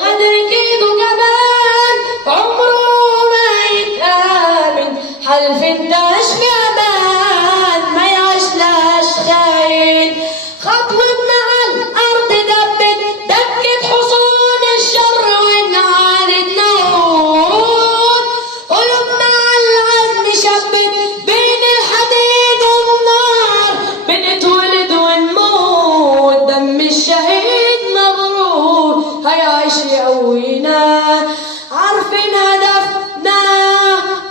الغدر كيد وجبان عمره ما يتآمن، حلف الداش في امان ما يعيشلاش خاين. خطوتنا على الارض دكت حصون الشر وانعادتنا عود، قلوبنا على العزم شبت بين الحديد والنار، بنتولد ونموت دم الشهيد مبرور هيعيش يقوينا. عارفين هدفنا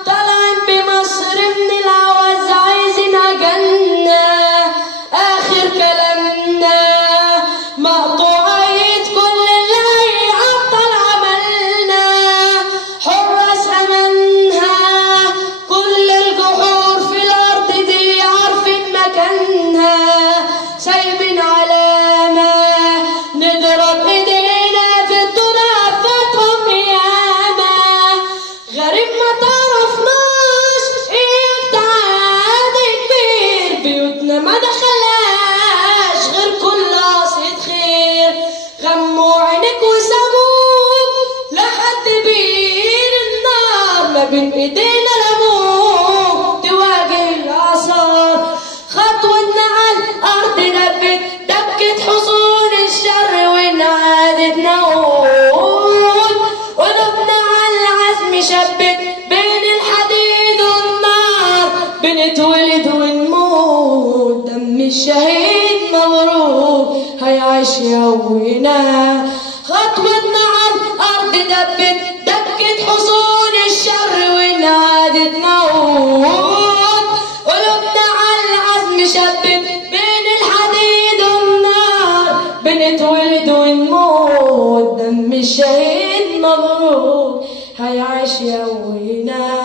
طالعين بمصر من العوز عايزينها جنة، آخر كلامنا مقطوع ايد كل اللي هيعطل عملنا، حراس امانها كل الجحور في الارض دي عارفين مكانها، سايبين علامة نضرب ايدينا في الدنيا فاتهم ياما. غريب ما تعرفناش ايه تعاد كبير، بيوتنا ما دخلاش غير كل قصة خير، غموا عينك وسابوك لحد بير النار، ما بين ايدينا رموك تواجه الاثار. خطوتنا على الارض دكت حصون الشر وانعادتنا عود، قلوبنا على العزم شبت بين الحديد والنار، بنتولد ونموت دم الشهيد مبروك هيعيش يقوينا. خطوتنا على الارض دكت حصون الشر وانعادتنا عود، قلوبنا على العزم شبت بين الحديد والنار، بنتولد ونموت دم الشهيد مبروك هيعيش يقوينا.